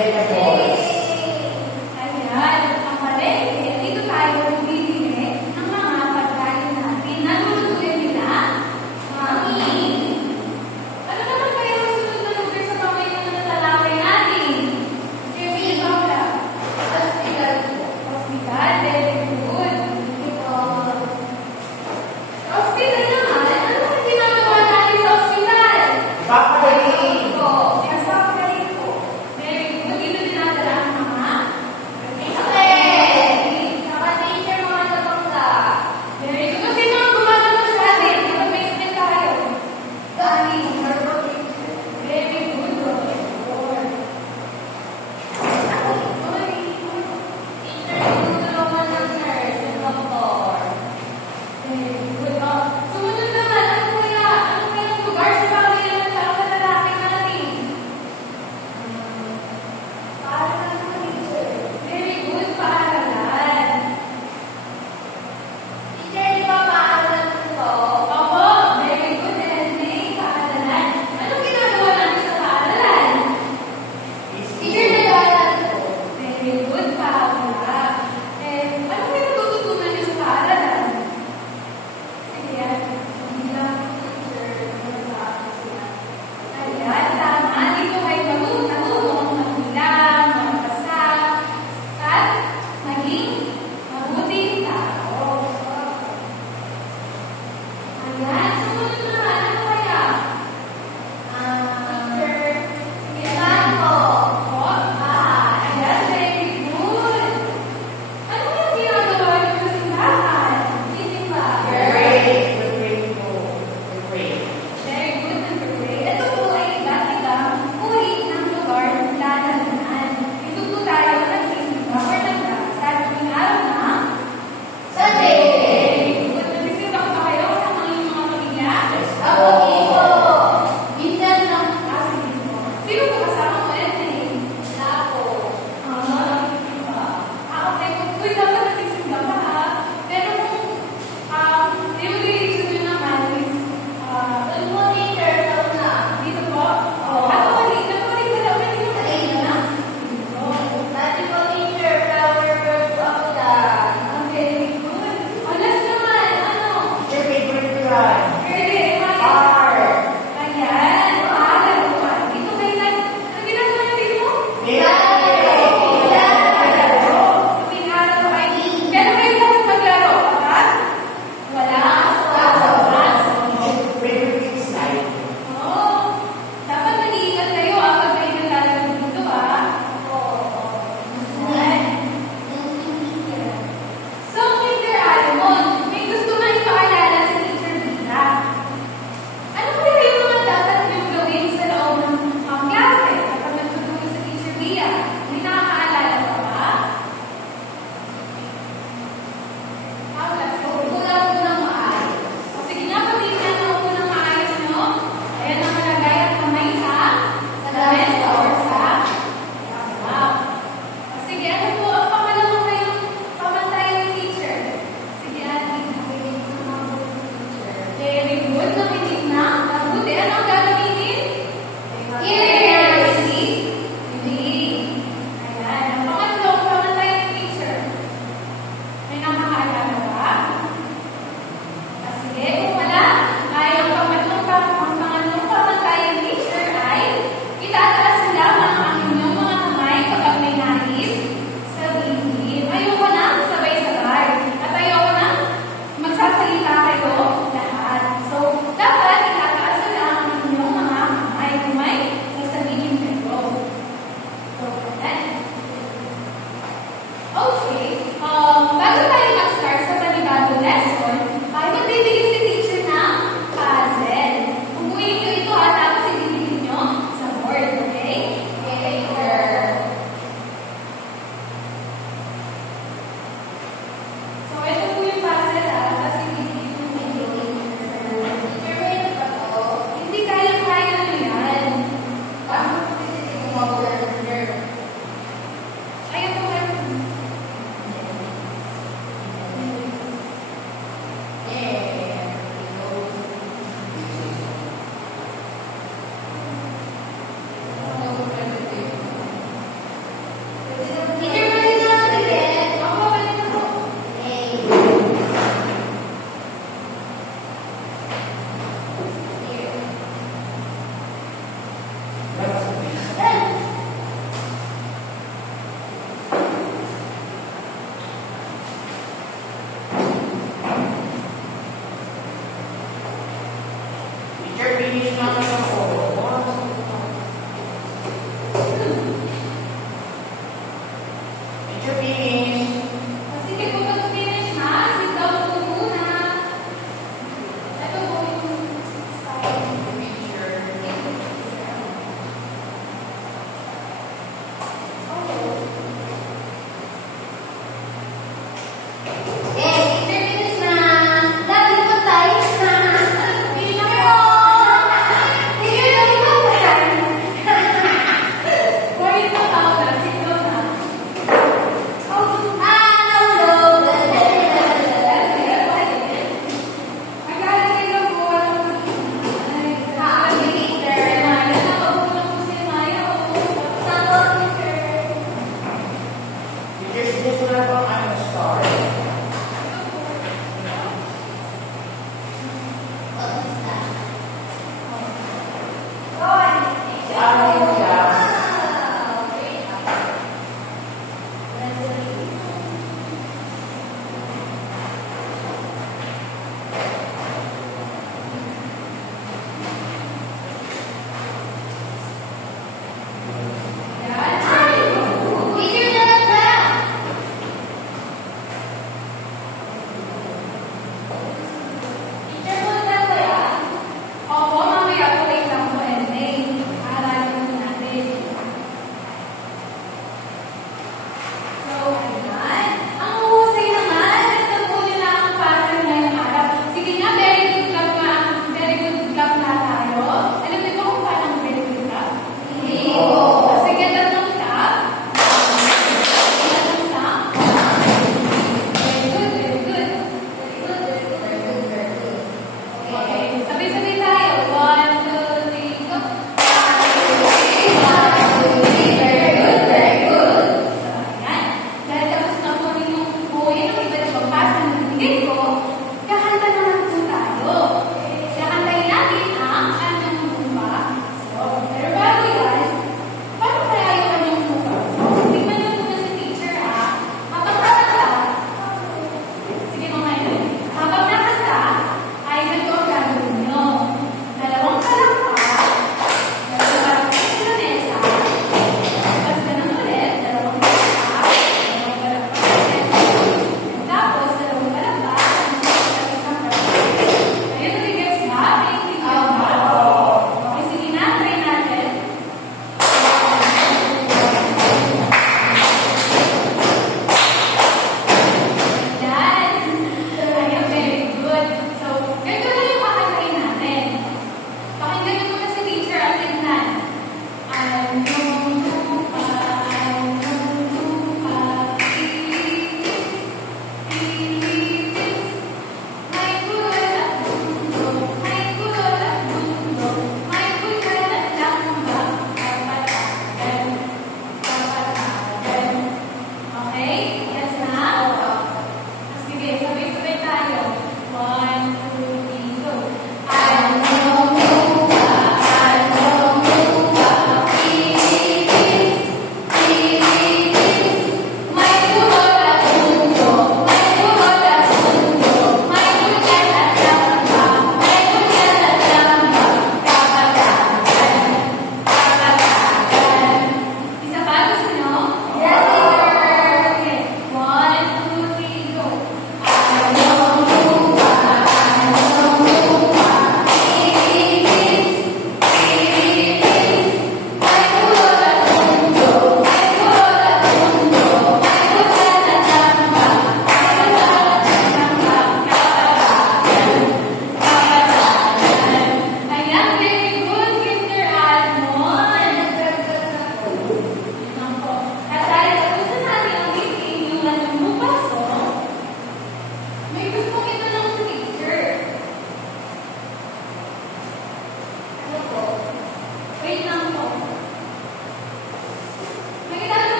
vegetables. Ayan, ang palengke, dito tayo bibili ng mga pagkain natin. Nalulutuin nila, mami. Ano naman kayo ang sunod na lugar sa pamilya na natalaway natin? Jimmy, Paula. Hospital. Hospital, very good. Ito. Sa hospital naman, ano ang ginagawa natin sa hospital? Papagaling. Ito. Yes, papagaling po. Very good. Dito din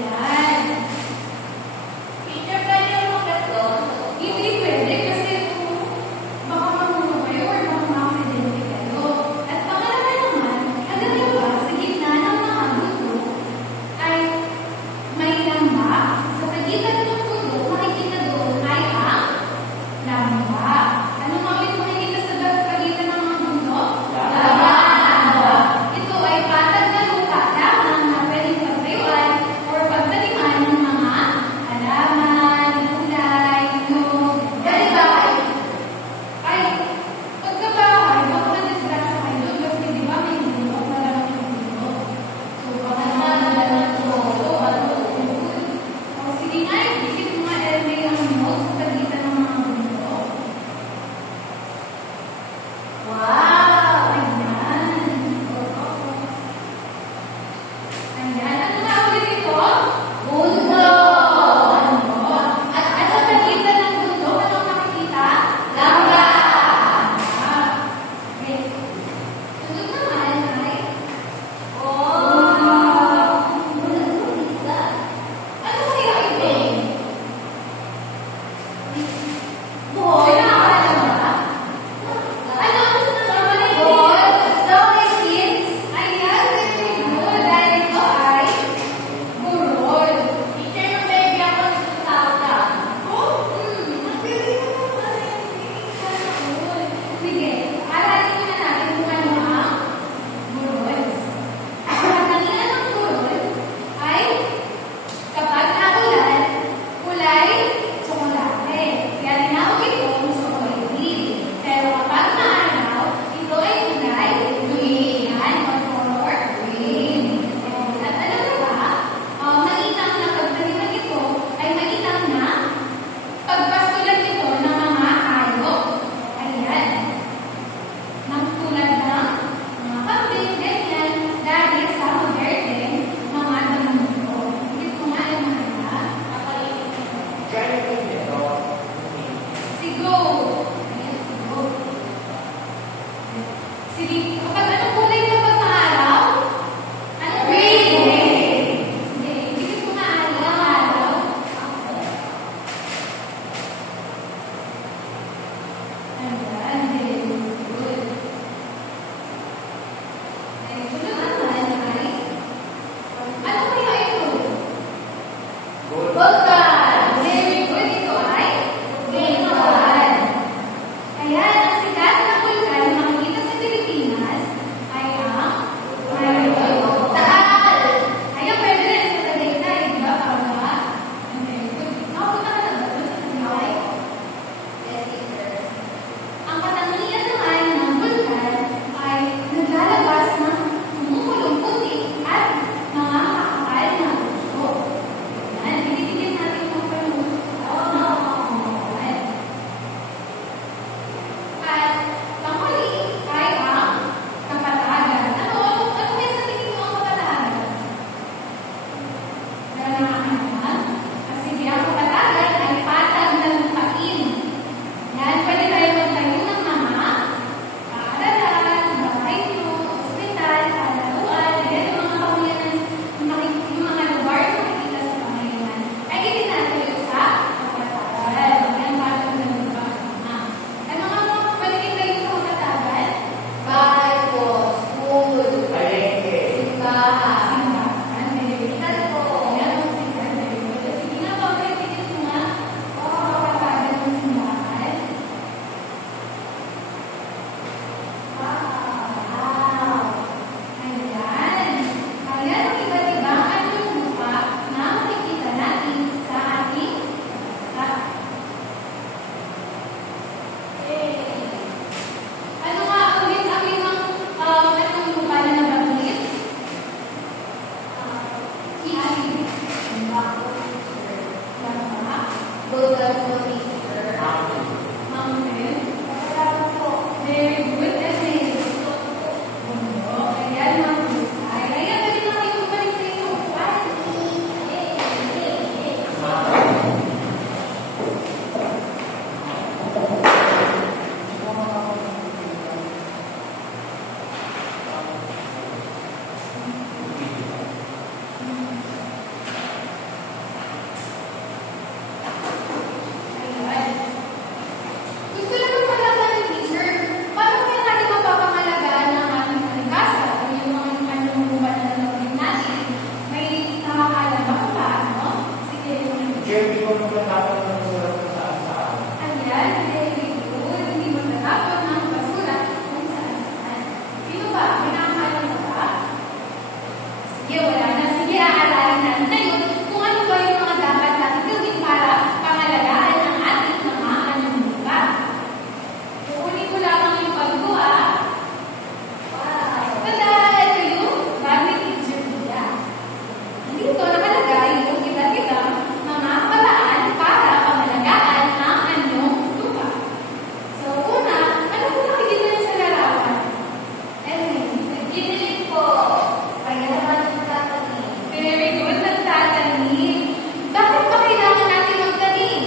Ayan. Teacher, pwede yung magkatlo? Hindi pwede kasi kung baka mamulong kayo or baka ma-accidente kayo. At pangalawa naman, alam niyo ba, sa gitna ng mga buto ay may lamba. Sa pagitan ng buto, makikita doon ay ang lamba. Ano ulit makikita sa pagitan ng mga buto? Lamba. Ito ay patag na lupa lamang na pwedeng pagtayuan or pagtalian Sige, wala na. Sige, aaralin natin ngayon kung ano ba yung mga dapat natin gawin para pangalagaan ang ating mga manunungka. Kukunin ko lamang yung bag ko, ah. Wow! Tada! Ito yung gamit picture niya. Dito nakalagay yung iba't ibang mga paraan para pangalagaan ang anyong lupa. So, una, ano po nakikita niyo sa larawan? Nagdidilig po. Kaya naman yung tatanim. Very good, nagtatanim. Bakit ba kailangan natin magtanim?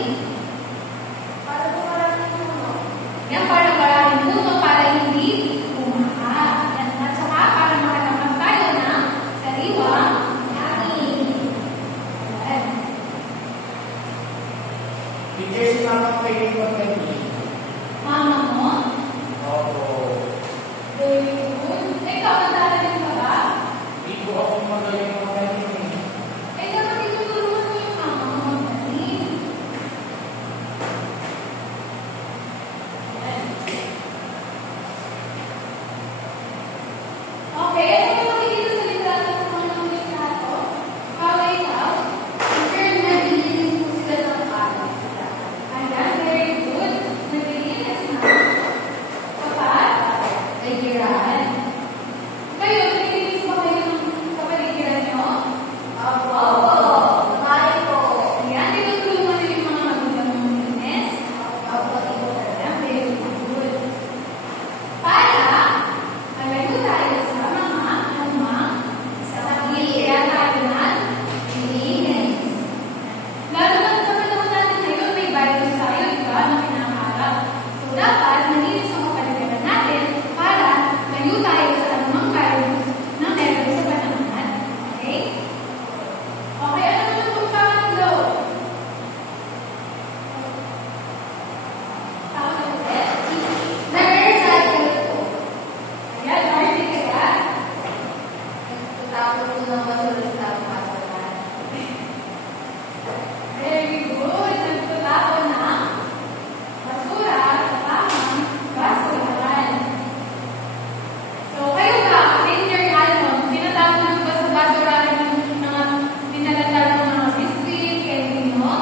Para po maraming puno. Yan, para maraming puno, para hindi bumaha. Yan, at saka para makatamad tayo ng sariwang hangin. Ayan. Teacher, si Mama pwede magtanim. Mama mo? Oo. Very good. Ikaw, nagtatanim ka ba? Hindi ko ako magaling magtanim. Eh, dapat itutulungan mo yung mama mo magtanim. Ayan. Okay, ano yung makikita sa litrato sa mga litrato? Para ikaw, Teacher, nagdidilig po sila ng palo. ayan, very good. Naglilinis na. Kapag, Nagirahan. kayo, naglilinis ba kayo ng kapaligiran nyo? Opo. Kumain po. Ayan, tinutulungan nyo yung mga magulang mong linis. Opo, ito. Ayan, very good. Para, alayo tayo sa mga anumang sa pamilya tayo ng linis. Lalo na sa panahon natin ngayon, may virus tayo, di ba, na kinakaharap. So, dapat malinis ang kapaligiran natin para layo tayo sa anumang virus na meron sa panahon natin. Okay? Okay, ano naman po pangatlo? Tawag ulit. Nag-recycle po. Ayan, Marty, kaya? Tapos po ng basura sa patalan. Very good. Nagtutapon ng basura sa tamang basurahan. So, kayo ba, in your tinatapon nyo ba sa basurahan yung mga pinalala ng mga biscuit, candy mo?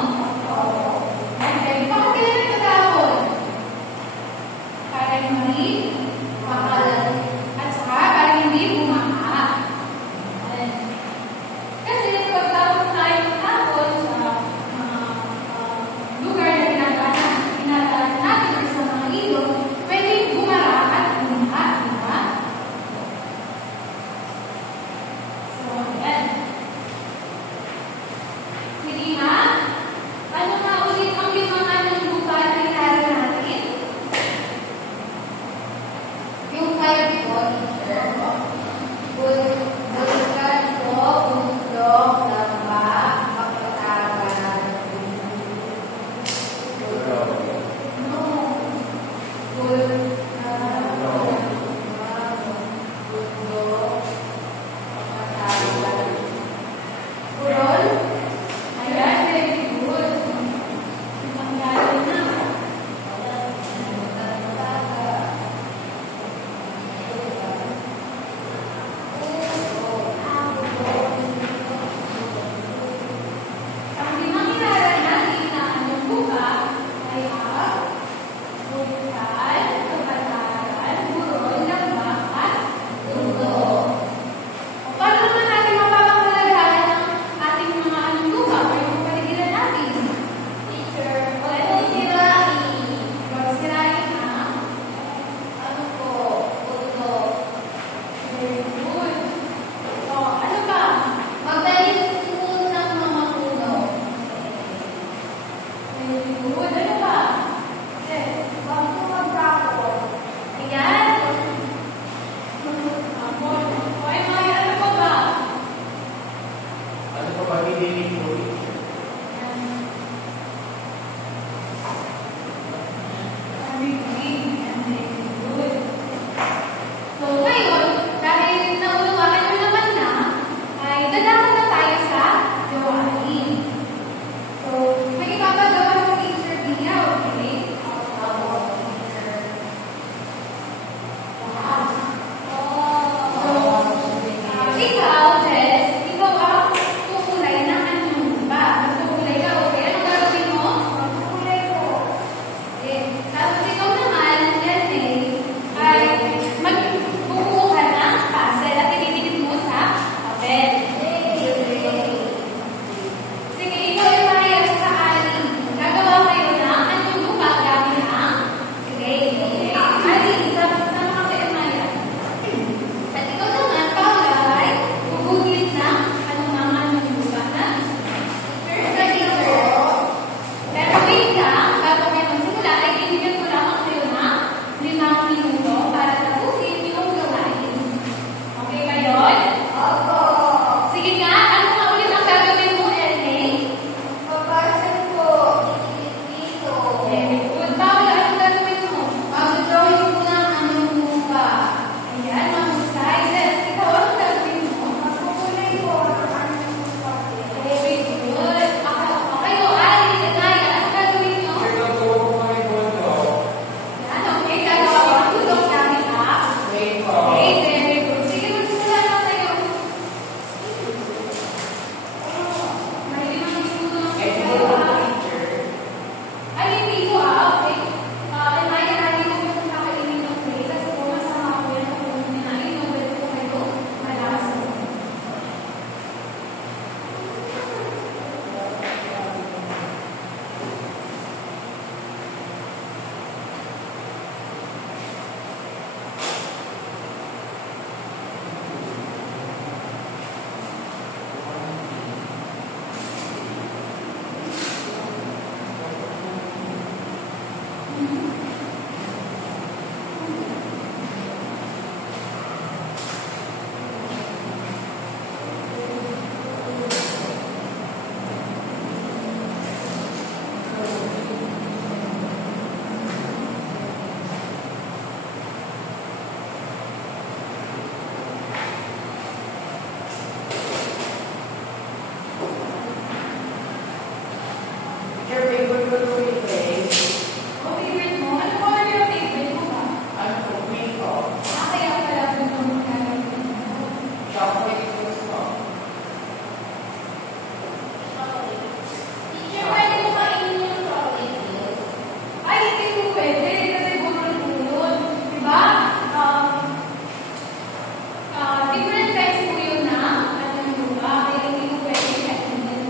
Okay. Bakit kaya nagtatapon? Para hindi makalat. At saka, para hindi bumaha. Ayan. Kasi pag tapon tayo ng tapon sa mga lugar na ginagawa natin or sa mga ilog, pwedeng bumara at bumaha, di ba? So, ayan. Sige nga, ano nga ulit ang limang ng lupa na inaral natin? Yung 5 po, teacher. Bulkan po, bundok, lamba, kapatagan. No. Burol? Ayan, very good. Ang galing na. Ang limang inaral natin na anong buka ay ang bulkan, kapatagan, burol, lamba, at tundo. O paano naman natin mapapangalagaan ang ating mga anong buka o yung kapaligiran natin? Teacher, Well, huwag sirain. Huwag sirain ang Ano po? Bundok. very good. O, ano ba? Magtanim po ng mga puno. Very good. Ano ba? Yes. Huwag po magtapon. Ayan. Amor. O, ay mga ano pa ba? Ano pa ba didinig po, teacher? So, ngayon, dahil naunawaan nyo naman na, ay dadaan na tayo sa gawain. So, may ipapagawa sa teacher niya, okay? So, ikaw, Tess, lulutuin, Grace. O, favorite mo? Ano po ano yung favorite mo ba? Ano po, pito? Kaya pala gusto mo kaya Chocolate gusto. Teacher, pwede mo kainin yung chocolate milk? Ay, hindi po pwede kasi bulol-bulol. Diba? Different kinds po yun na. Ano yung ba? Kaya hindi po pwede kainin.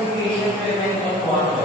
gasification element ng water.